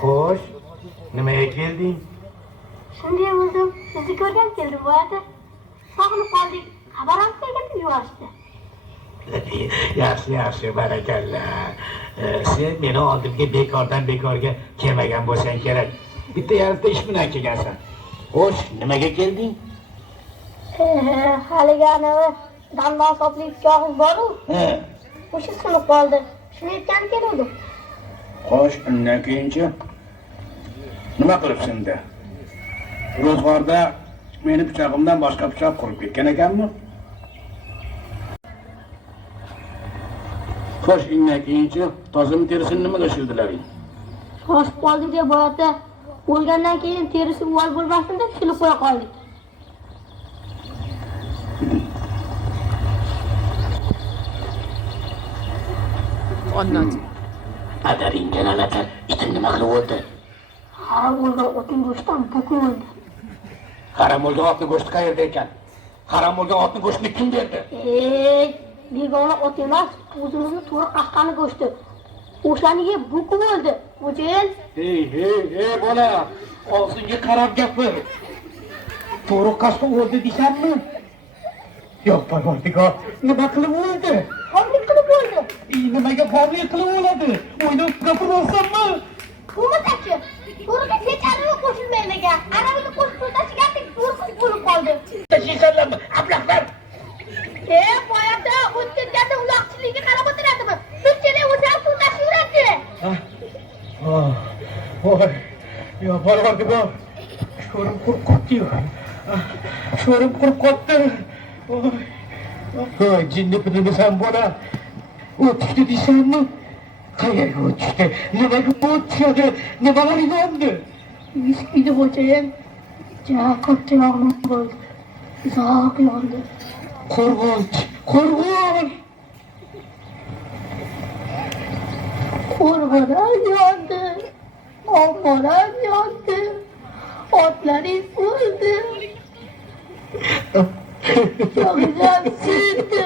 Xo'sh, nimaga kelding? Shunday bo'ldim, sizni ko'rgam keldim bu yerda. Sog'inib qoldik. Xabar olib kelgandim yuborishdi. Yaxshi, barakalla. Sen meni oldimga bekorga kelmagan bo'lsang kerak. Bitta yarimta ish bilan kelgansan. Xo'sh, nimaga kelding? Haligi anavi damdan soplik pichog'im bor-ku. O'sha sinib qoldi. Shuni yetgan keldim. Xo'sh, undan keyinchi nima qilibsan-da? Ro'zg'orda meni pichog'imdan boshqa pichoq qurib ketgan ekanmi? Xo'sh, undan keyinchi tozim terisini nimaga shildilaring? Shoshib qoldik deb bu yerda o'lgandan keyin terisi uvol bo'lmasin deb shilib qo'ya qoldik. Anlat. Adaringga nalata, itim nima qilib o'ldi? Harom bo'lgan otning go'shtidan bukun o'ldi. Harom bo'lgan otning go'shti qayerda ekan? Harom bo'lgan otning go'shtini kim berdi? Begona ot emas, o'zimizni to'g'ri qaqqani go'shti. O'shani yeb bukun o'ldi. Xo'jayin. Hey, bola, og'zingga qarab gapir. To'g'ri qaqqan o'ldi deysanmi? Yo'q, parvardigor, nima qilib o'ldi? Qanday qilib o'ldi? Nimaga qanday qilib o'ladi? O'ynab gapirasanmi? Bo'lmasa-chi, to'g'riga kecharga qo'shilmaydigan. Arabini qo'shib tashigandik, to'g'ri bo'lib qoldi. Tashisanlarmi? Ablaqlar. Boyada o'tganda uloqchilikka qarab o'tiradimi? Shunchalik o'zi ham suv tashiyveradi. Voy, yo parvardigor, sho'rim qurib qotdi. Voy, jinni bilimisan bola. O'tishdi deysanmi? Qayerga o'tishdi? Nimaga o'tishadi? Nimalar yondi? Viskiyni xo'jayin ko'pcha yog'ni bo'ldi. Uzoq yondi. Qo'rg'onch. Qo'rg'onam yondi. Omboram yondi. Otlaring o'ldi. Yog'inam sindi.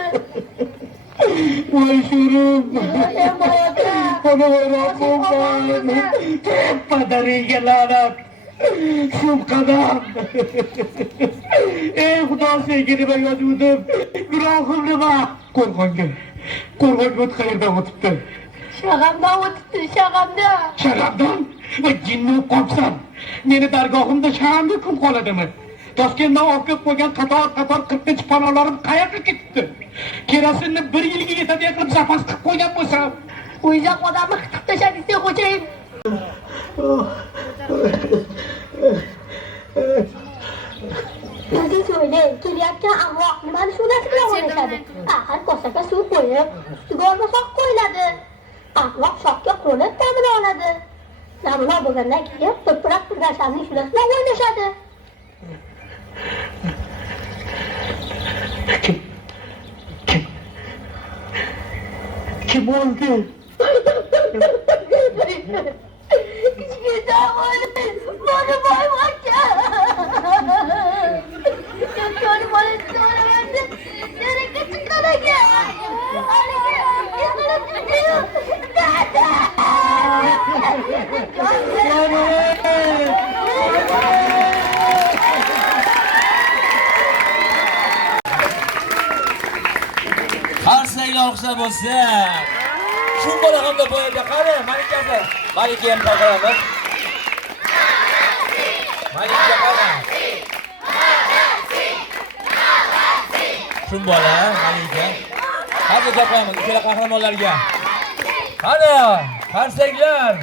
Voy sho'rim. Padariga la'nat. Shum qadam. Xudo senga nima yozuvdim? Gunohim nima? Qo'rg'onga o't qayerdan o'tibdi? Shag'amdan o'tibdi, shag'amdan. Shag'amdan? Jinni qopsan. Meni dargohimda shag'amda kim qoladimi? Toshkentdan olib kelib qo'ygan qator 40 panolarim qayerga ketdi? Kerosinni 1 yilga yetadigan qilib zapas qilib qo'ygan bo'lsam, O'yinchoq odamni qitib tashladingiz, xo'jayin. O'zingiz o'ylang, kelayotgan amroq nimani shunasi bilan o'ynashadi? Axir kosaga suv qo'yib, ustiga olmasoq qo'yiladi. Amroq shoxga qo'nib ta'mini oladi. Namuna bo'lgandan keyin to'pirab turgan shamning shunasi bilan o'ynashadi. Kim oldu? Kichkina bola, bana boymacha. Kaçıyor bola so'ramadi. Nereye chiqqan ekan? Qarsanglar olqishlar bo'lsa. Shu bola hamda bo'yada qani, malikasi. Malika ham chaqiramiz. Malika qani? Shu bola, Malika. Hozir chaqiramiz ikkala qahramonlarga. Qani, qarsanglar.